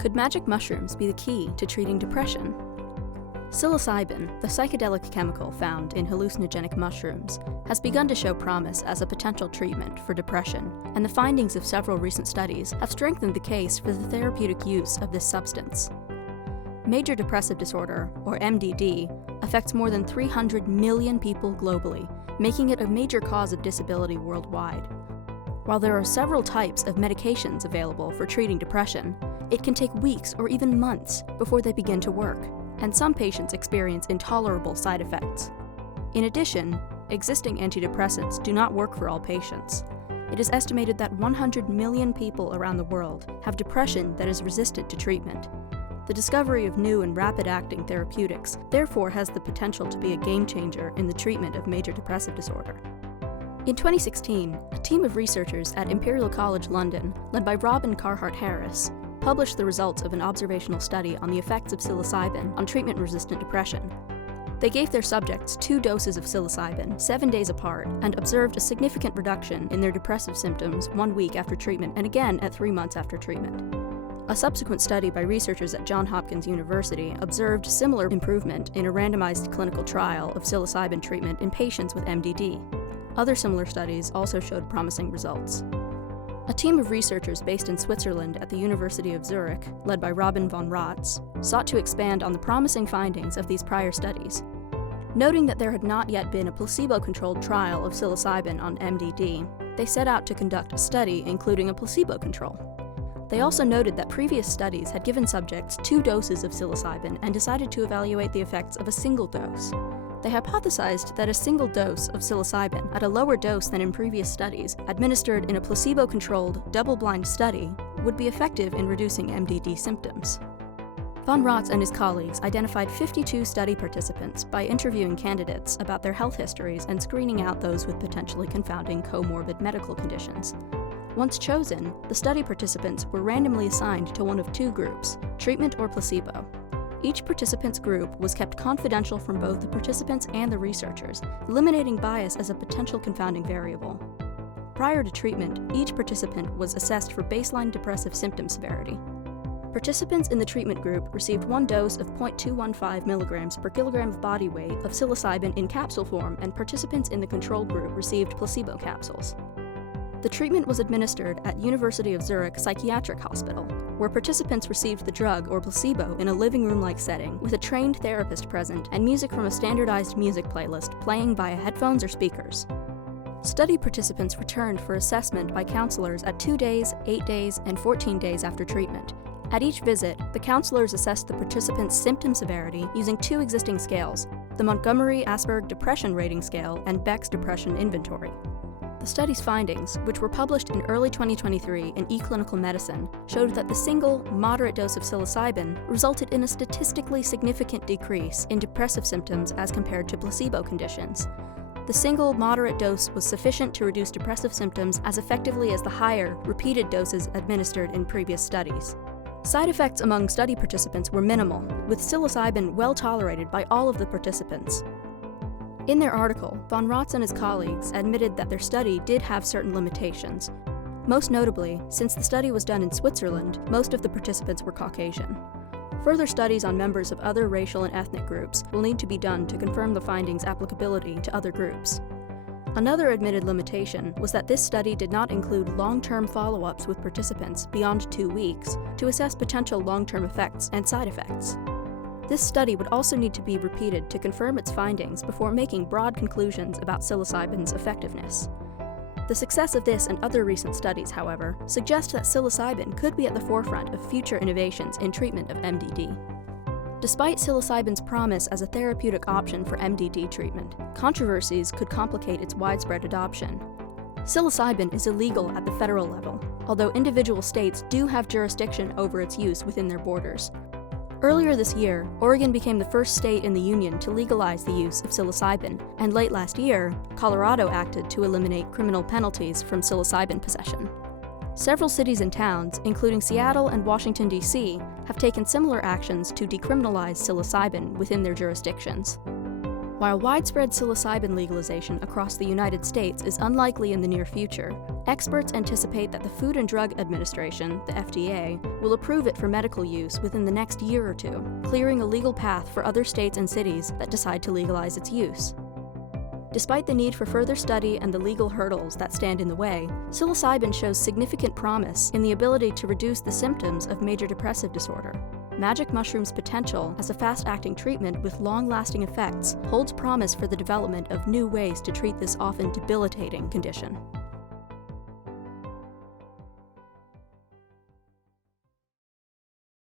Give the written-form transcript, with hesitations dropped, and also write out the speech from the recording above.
Could magic mushrooms be the key to treating depression? Psilocybin, the psychedelic chemical found in hallucinogenic mushrooms, has begun to show promise as a potential treatment for depression, and the findings of several recent studies have strengthened the case for the therapeutic use of this substance. Major depressive disorder, or MDD, affects more than 300 million people globally, making it a major cause of disability worldwide. While there are several types of medications available for treating depression, it can take weeks or even months before they begin to work, and some patients experience intolerable side effects. In addition, existing antidepressants do not work for all patients. It is estimated that 100 million people around the world have depression that is resistant to treatment. The discovery of new and rapid-acting therapeutics therefore has the potential to be a game-changer in the treatment of major depressive disorder. In 2016, a team of researchers at Imperial College London, led by Robin Carhart-Harris, published the results of an observational study on the effects of psilocybin on treatment-resistant depression. They gave their subjects 2 doses of psilocybin 7 days apart and observed a significant reduction in their depressive symptoms 1 week after treatment and again at 3 months after treatment. A subsequent study by researchers at Johns Hopkins University observed similar improvement in a randomized clinical trial of psilocybin treatment in patients with MDD. Other similar studies also showed promising results. A team of researchers based in Switzerland at the University of Zurich, led by Robin von Ratz, sought to expand on the promising findings of these prior studies. Noting that there had not yet been a placebo-controlled trial of psilocybin on MDD, they set out to conduct a study including a placebo control. They also noted that previous studies had given subjects 2 doses of psilocybin and decided to evaluate the effects of a single dose. They hypothesized that a single dose of psilocybin at a lower dose than in previous studies, administered in a placebo-controlled, double-blind study, would be effective in reducing MDD symptoms. Von Ratz and his colleagues identified 52 study participants by interviewing candidates about their health histories and screening out those with potentially confounding comorbid medical conditions. Once chosen, the study participants were randomly assigned to one of 2 groups, treatment or placebo. Each participant's group was kept confidential from both the participants and the researchers, eliminating bias as a potential confounding variable. Prior to treatment, each participant was assessed for baseline depressive symptom severity. Participants in the treatment group received 1 dose of 0.215 milligrams per kilogram of body weight of psilocybin in capsule form, and participants in the control group received placebo capsules. The treatment was administered at University of Zurich Psychiatric Hospital, where participants received the drug or placebo in a living room-like setting with a trained therapist present and music from a standardized music playlist playing via headphones or speakers. Study participants returned for assessment by counselors at 2 days, 8 days, and 14 days after treatment. At each visit, the counselors assessed the participants' symptom severity using 2 existing scales, the Montgomery-Åsberg Depression Rating Scale and Beck's Depression Inventory. The study's findings, which were published in early 2023 in eClinical Medicine, showed that the single, moderate dose of psilocybin resulted in a statistically significant decrease in depressive symptoms as compared to placebo conditions. The single, moderate dose was sufficient to reduce depressive symptoms as effectively as the higher, repeated doses administered in previous studies. Side effects among study participants were minimal, with psilocybin well tolerated by all of the participants. In their article, von Ratz and his colleagues admitted that their study did have certain limitations. Most notably, since the study was done in Switzerland, most of the participants were Caucasian. Further studies on members of other racial and ethnic groups will need to be done to confirm the findings' applicability to other groups. Another admitted limitation was that this study did not include long-term follow-ups with participants beyond 2 weeks to assess potential long-term effects and side effects. This study would also need to be repeated to confirm its findings before making broad conclusions about psilocybin's effectiveness. The success of this and other recent studies, however, suggest that psilocybin could be at the forefront of future innovations in treatment of MDD. Despite psilocybin's promise as a therapeutic option for MDD treatment, controversies could complicate its widespread adoption. Psilocybin is illegal at the federal level, although individual states do have jurisdiction over its use within their borders. Earlier this year, Oregon became the first state in the union to legalize the use of psilocybin, and late last year, Colorado acted to eliminate criminal penalties from psilocybin possession. Several cities and towns, including Seattle and Washington, D.C., have taken similar actions to decriminalize psilocybin within their jurisdictions. While widespread psilocybin legalization across the United States is unlikely in the near future, experts anticipate that the Food and Drug Administration, the FDA, will approve it for medical use within the next year or two, clearing a legal path for other states and cities that decide to legalize its use. Despite the need for further study and the legal hurdles that stand in the way, psilocybin shows significant promise in the ability to reduce the symptoms of major depressive disorder. Magic mushroom's potential as a fast-acting treatment with long-lasting effects holds promise for the development of new ways to treat this often debilitating condition.